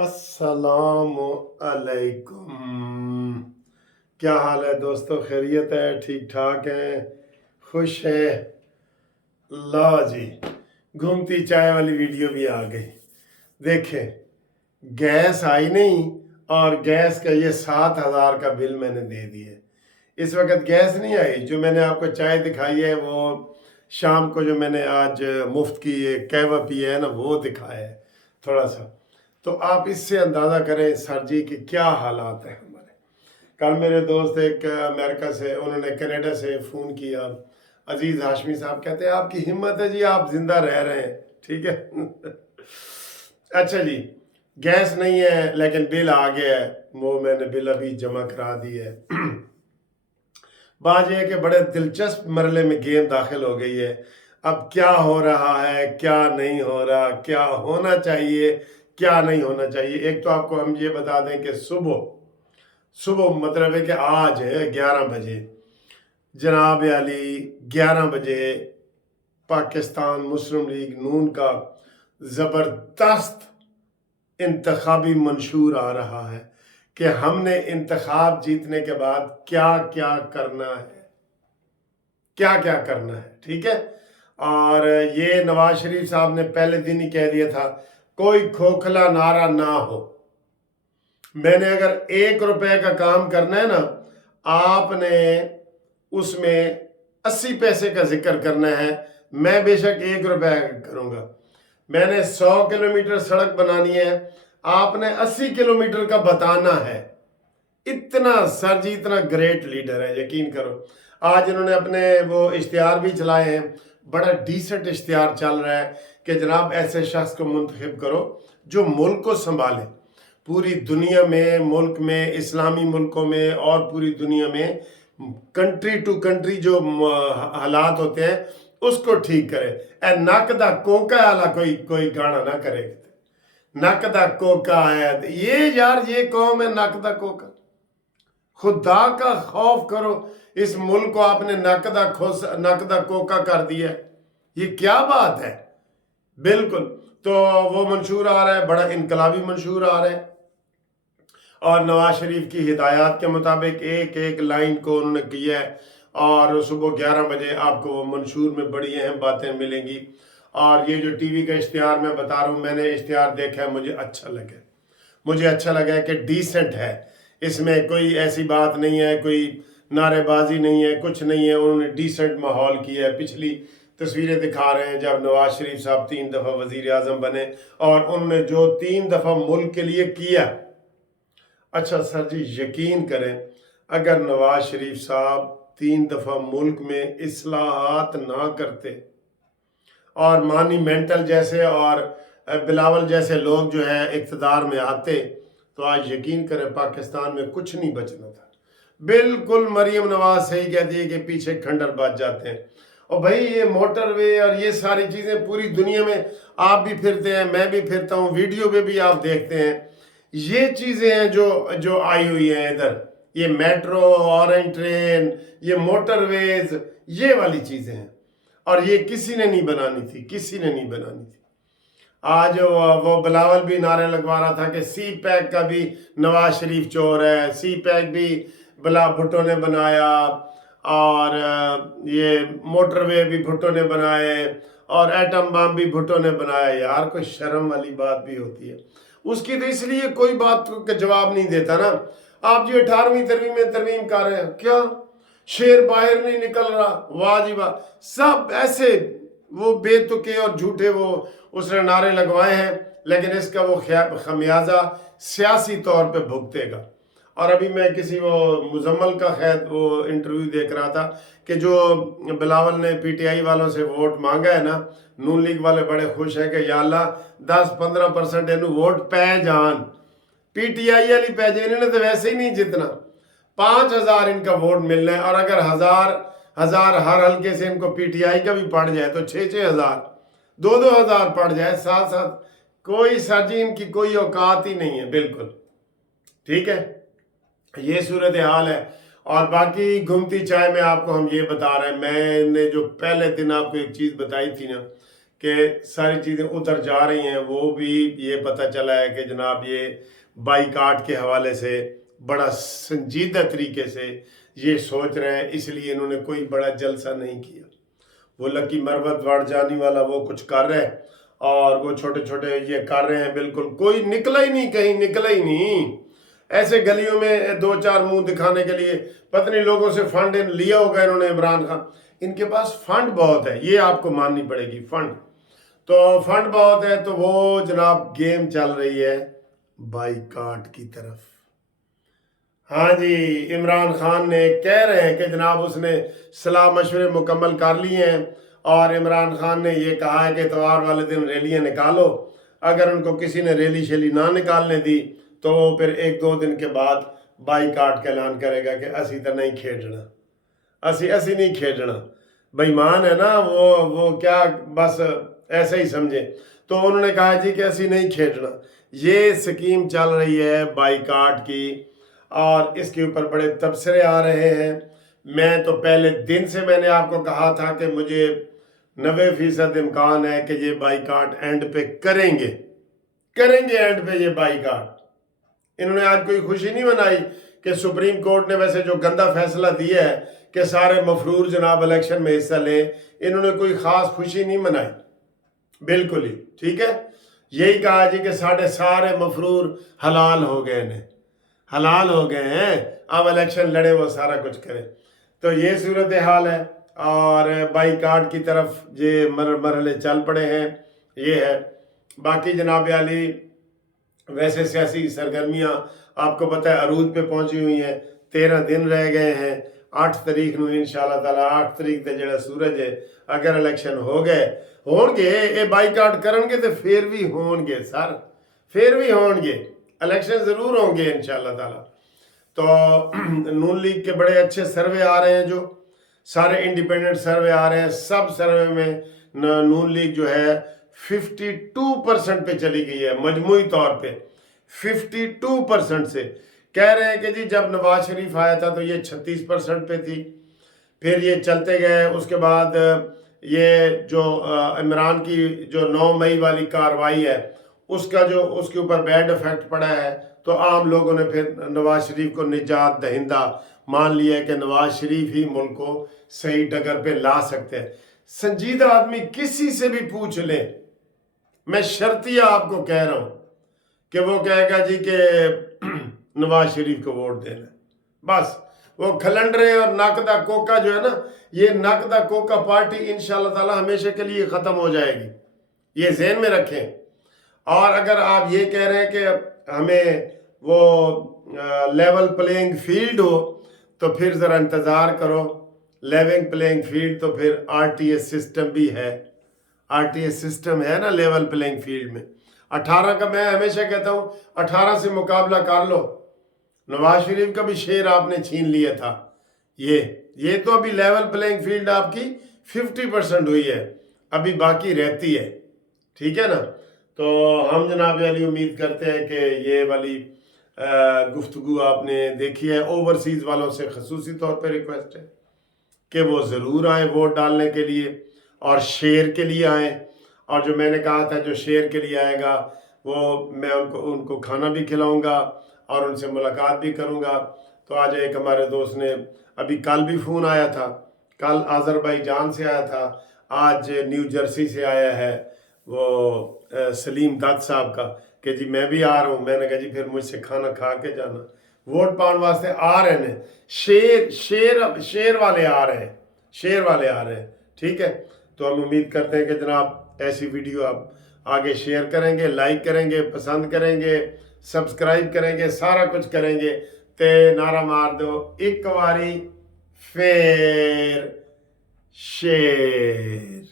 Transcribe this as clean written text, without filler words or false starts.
السلام علیکم۔ کیا حال ہے دوستو؟ خیریت ہے؟ ٹھیک ٹھاک ہیں؟ خوش ہیں؟ لا جی، گھومتی چائے والی ویڈیو بھی آ گئی۔ دیکھیں، گیس آئی نہیں اور گیس کا یہ 7,000 کا بل میں نے دے دیے۔ اس وقت گیس نہیں آئی۔ جو میں نے آپ کو چائے دکھائی ہے وہ شام کو جو میں نے آج مفت کی قہوہ پی ہے نا وہ دکھایا ہے تھوڑا سا۔ تو آپ اس سے اندازہ کریں سر جی کہ کیا حالات ہیں ہمارے۔ کل میرے دوست ایک امریکہ سے، انہوں نے کینیڈا سے فون کیا، عزیز ہاشمی صاحب، کہتے ہیں آپ کی ہمت ہے جی، آپ زندہ رہ رہے ہیں، ٹھیک ہے۔ اچھا جی، گیس نہیں ہے لیکن بل آ گیا ہے، وہ میں نے بل ابھی جمع کرا دی ہے۔ بات یہ ہے کہ بڑے دلچسپ مرحلے میں گیم داخل ہو گئی ہے۔ اب کیا ہو رہا ہے، کیا نہیں ہو رہا، کیا ہونا چاہیے، کیا نہیں ہونا چاہیے۔ ایک تو آپ کو ہم یہ بتا دیں کہ صبح مطلب ہے کہ آج ہے 11 بجے، جناب علی 11 بجے پاکستان مسلم لیگ نون کا زبردست انتخابی منشور آ رہا ہے کہ ہم نے انتخاب جیتنے کے بعد کیا کیا کرنا ہے، کیا کیا کرنا ہے، ٹھیک ہے۔ اور یہ نواز شریف صاحب نے پہلے دن ہی کہہ دیا تھا کوئی کھوکھلا نعرہ نہ ہو۔ میں نے اگر 1 روپے کا کام کرنا ہے نا، آپ نے اس میں 80 پیسے کا ذکر کرنا ہے، میں بے شک 1 روپے کروں گا۔ میں نے 100 کلومیٹر سڑک بنانی ہے، آپ نے 80 کلومیٹر کا بتانا ہے۔ اتنا سر جی، اتنا گریٹ لیڈر ہے، یقین کرو۔ آج انہوں نے اپنے وہ اشتہار بھی چلائے ہیں، بڑا ڈیسنٹ اشتہار چل رہا ہے کہ جناب ایسے شخص کو منتخب کرو جو ملک کو سنبھالے۔ پوری دنیا میں، ملک میں، اسلامی ملکوں میں اور پوری دنیا میں کنٹری ٹو کنٹری جو حالات ہوتے ہیں اس کو ٹھیک کرے۔ اے نک دا کوکا والا کوئی گانا نہ کرے، نک دا کوکا ہے یہ یار، یہ قوم ہے نک دا کوکا۔ خدا کا خوف کرو، اس ملک کو آپ نے نک دا کوکا کر دیا، یہ کیا بات ہے؟ بالکل۔ تو وہ منشور آ رہا ہے، بڑا انقلابی منشور آ رہا ہے، اور نواز شریف کی ہدایات کے مطابق ایک ایک لائن کو انہوں نے کیا ہے، اور صبح 11 بجے آپ کو وہ منشور میں بڑی اہم باتیں ملیں گی۔ اور یہ جو ٹی وی کا اشتہار میں بتا رہا ہوں، میں نے اشتہار دیکھا ہے، مجھے اچھا لگا ہے کہ ڈیسنٹ ہے، اس میں کوئی ایسی بات نہیں ہے، کوئی نعرے بازی نہیں ہے، کچھ نہیں ہے، انہوں نے ڈیسنٹ ماحول کیا ہے۔ پچھلی تصویریں دکھا رہے ہیں جب نواز شریف صاحب 3 دفعہ وزیر اعظم بنے اور انہوں نے جو 3 دفعہ ملک کے لیے کیا۔ اچھا سر جی، یقین کریں اگر نواز شریف صاحب 3 دفعہ ملک میں اصلاحات نہ کرتے اور مانی مینٹل جیسے اور بلاول جیسے لوگ جو ہے اقتدار میں آتے تو آج یقین کریں پاکستان میں کچھ نہیں بچنا تھا۔ بالکل مریم نواز صحیح کہتی ہے کہ پیچھے کھنڈر بچ جاتے ہیں۔ اور بھائی یہ موٹر وے اور یہ ساری چیزیں پوری دنیا میں آپ بھی پھرتے ہیں، میں بھی پھرتا ہوں، ویڈیو پہ بھی آپ دیکھتے ہیں، یہ چیزیں ہیں جو آئی ہوئی ہیں ادھر، یہ میٹرو، اورنج ٹرین، یہ موٹر ویز، یہ والی چیزیں ہیں، اور یہ کسی نے نہیں بنانی تھی۔ آج وہ بلاول بھی نعرے لگوا رہا تھا کہ سی پیک کا بھی نواز شریف چور ہے، سی پیک بھی بھٹو نے بنایا، اور یہ موٹر وے بھی بھٹو نے بنائے، اور ایٹم بم بھی بھٹو نے بنایا۔ یار کوئی شرم والی بات بھی ہوتی ہے اس کی، تو اس لیے کوئی بات کا جواب نہیں دیتا نا۔ آپ جی 18ویں ترمیم کر رہے ہیں، کیا شیر باہر نہیں نکل رہا؟ واہ جی واہ، سب ایسے وہ بے تکے اور جھوٹے وہ اس نے نعرے لگوائے ہیں، لیکن اس کا وہ خمیازہ سیاسی طور پہ بھگتے گا۔ اور ابھی میں کسی وہ مزمل کا وہ انٹرویو دیکھ رہا تھا کہ جو بلاول نے پی ٹی آئی والوں سے ووٹ مانگا ہے نا، نون لیگ والے بڑے خوش ہیں کہ یا اللہ 10-15% انہوں ووٹ پہ جان، پی ٹی آئی والی پہ جان، انہوں نے تو ویسے ہی نہیں جتنا، 5,000 ان کا ووٹ ملنا ہے، اور اگر ہزار ہر حلقے سے ان کو پی ٹی آئی کا بھی پڑ جائے تو 6,000 2,000 پڑ جائے ساتھ ساتھ، کوئی سرجی ان کی کوئی اوقات ہی نہیں ہے، بالکل ٹھیک ہے۔ یہ صورتحال ہے۔ اور باقی گھومتی چائے میں آپ کو ہم یہ بتا رہے ہیں، میں نے جو پہلے دن آپ کو ایک چیز بتائی تھی نا کہ ساری چیزیں اتر جا رہی ہیں، وہ بھی یہ پتہ چلا ہے کہ جناب یہ بائیکاٹ کے حوالے سے بڑا سنجیدہ طریقے سے یہ سوچ رہے ہیں، اس لیے انہوں نے کوئی بڑا جلسہ نہیں کیا۔ وہ لکی مروت واڑ جانی والا وہ کچھ کر رہے ہیں اور وہ چھوٹے چھوٹے یہ کر رہے ہیں، بالکل کوئی نکلا ہی نہیں، کہیں نکلا ہی نہیں۔ ایسے گلیوں میں دو چار منہ دکھانے کے لیے پتہ نہیں لوگوں سے فنڈ لیا ہوگا انہوں نے۔ عمران خان ان کے پاس فنڈ بہت ہے، یہ آپ کو ماننی پڑے گی، فنڈ تو فنڈ بہت ہے، تو وہ جناب گیم چل رہی ہے بائیکاٹ کی طرف۔ ہاں جی، عمران خان نے کہہ رہے ہیں کہ جناب اس نے صلاح مشورے مکمل کر لیے ہیں، اور عمران خان نے یہ کہا ہے کہ اتوار والے دن ریلیاں نکالو۔ اگر ان کو کسی نے ریلی شیلی نہ نکالنے دی تو وہ پھر ایک دو دن کے بعد بائیکاٹ کا اعلان کرے گا کہ اسی تو نہیں کھیڈنا، اسی نہیں کھیڈنا۔ بےمان ہے نا وہ کیا بس ایسا ہی سمجھے۔ تو انہوں نے کہا جی کہ اسی نہیں کھیڈنا۔ یہ سکیم چل رہی ہے بائیکاٹ کی، اور اس کے اوپر بڑے تبصرے آ رہے ہیں۔ میں تو پہلے دن سے میں نے آپ کو کہا تھا کہ مجھے 90% امکان ہے کہ یہ بائیکاٹ اینڈ پہ کریں گے اینڈ پہ یہ بائیکاٹ۔ انہوں نے آج کوئی خوشی نہیں منائی کہ سپریم کورٹ نے ویسے جو گندا فیصلہ دیا ہے کہ سارے مفرور جناب الیکشن میں حصہ لیں، انہوں نے کوئی خاص خوشی نہیں منائی، بالکل ہی ٹھیک ہے۔ یہی کہا جی کہ سارے مفرور حلال ہو گئے ہیں، حلال ہو گئے ہیں، اب الیکشن لڑے وہ سارا کچھ کریں۔ تو یہ صورتحال ہے، اور بائیکاٹ کی طرف یہ مرحلے چل پڑے ہیں، یہ ہے۔ باقی جناب عالی ویسے سیاسی سرگرمیاں آپ کو پتہ ہے عروج پہ پہنچی ہوئی ہیں، 13 دن رہ گئے ہیں۔ 8 تاریخ نو انشاءاللہ تعالیٰ 8 تاریخ تے جڑا سورج ہے اگر الیکشن ہو گئے ہون گے، یہ بائیکاٹ کرن گے تو پھر بھی ہون گے سر، پھر بھی ہون گے، الیکشن ضرور ہوں گے انشاءاللہ تعالیٰ۔ تو نون لیگ کے بڑے اچھے سروے آ رہے ہیں، جو سارے انڈیپینڈنٹ سروے آ رہے ہیں، سب سروے میں نون لیگ جو ہے 52% پہ چلی گئی ہے، مجموعی طور پہ 52% سے۔ کہہ رہے ہیں کہ جی جب نواز شریف آیا تھا تو یہ 36% پہ تھی، پھر یہ چلتے گئے، اس کے بعد یہ جو عمران کی جو 9 مئی والی کاروائی ہے اس کا جو اس کے اوپر بیڈ افیکٹ پڑا ہے، تو عام لوگوں نے پھر نواز شریف کو نجات دہندہ مان لیا ہے کہ نواز شریف ہی ملک کو صحیح ڈگر پہ لا سکتے ہیں۔ سنجیدہ آدمی کسی سے بھی پوچھ لیں، میں شرطیہ آپ کو کہہ رہا ہوں کہ وہ کہے گا جی کہ نواز شریف کو ووٹ دینا، بس۔ وہ کھلنڈرے اور ناکدہ کوکا جو ہے نا، یہ ناکدہ کوکا پارٹی انشاءاللہ تعالی ہمیشہ کے لیے ختم ہو جائے گی، یہ ذہن میں رکھیں۔ اور اگر آپ یہ کہہ رہے ہیں کہ ہمیں وہ لیول پلینگ فیلڈ ہو، تو پھر ذرا انتظار کرو۔ لیونگ پلینگ فیلڈ تو پھر RTS سسٹم بھی ہے، RTS سسٹم ہے نا لیول پلینگ فیلڈ میں۔ 18 کا میں ہمیشہ کہتا ہوں 18 سے مقابلہ کر لو۔ نواز شریف کا بھی شیر آپ نے چھین لیا تھا، یہ تو ابھی لیول پلینگ فیلڈ آپ کی 50% ہوئی ہے، ابھی باقی رہتی ہے، ٹھیک ہے نا۔ تو ہم جناب علی امید کرتے ہیں کہ یہ والی گفتگو آپ نے دیکھی ہے۔ اوورسیز والوں سے خصوصی طور پہ ریکویسٹ ہے کہ وہ ضرور آئیں ووٹ ڈالنے کے لیے، اور شیئر کے لیے آئیں۔ اور جو میں نے کہا تھا جو شیئر کے لیے آئے گا وہ میں ان کو کھانا بھی کھلاؤں گا اور ان سے ملاقات بھی کروں گا۔ تو آج ایک ہمارے دوست نے ابھی کل بھی فون آیا تھا، کل آذربائیجان سے آیا تھا، آج نیو جرسی سے آیا ہے وہ سلیم دت صاحب کا کہ جی میں بھی آ رہا ہوں۔ میں نے کہا جی پھر مجھ سے کھانا کھا کے جانا، ووٹ پاؤن واسطے آ رہے ہیں، شیر والے آ رہے ہیں، شیر والے آ رہے ہیں، ٹھیک ہے۔ تو ہم امید کرتے ہیں کہ جناب ایسی ویڈیو آپ آگے شیئر کریں گے، لائک کریں گے، پسند کریں گے، سبسکرائب کریں گے، سارا کچھ کریں گے۔ تے نعرہ مار دو ایک واری پھر شیر۔